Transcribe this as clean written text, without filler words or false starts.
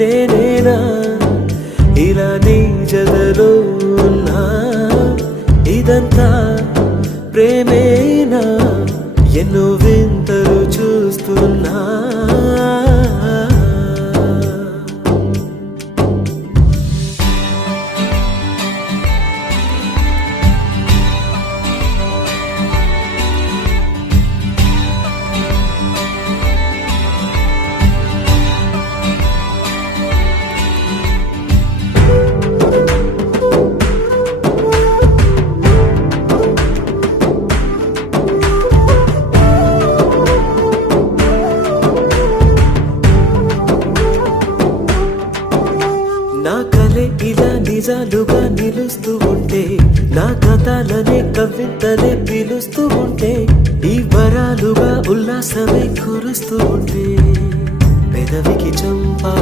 నేనేనా ఇలా నీ జతలో ఉన్నా ఇదంతా ప్రేమేనా ఎన్నో వింతలు చూస్తున్నా నా కలే ఇలా నిజాలుగా నిలుస్తూ ఉంటే నా కథలనే కవితలే పిలుస్తూ ఉంటే ఈ వరాలుగా ఉల్లాసమే కురుస్తూ ఉంటే పెదవికి చంపా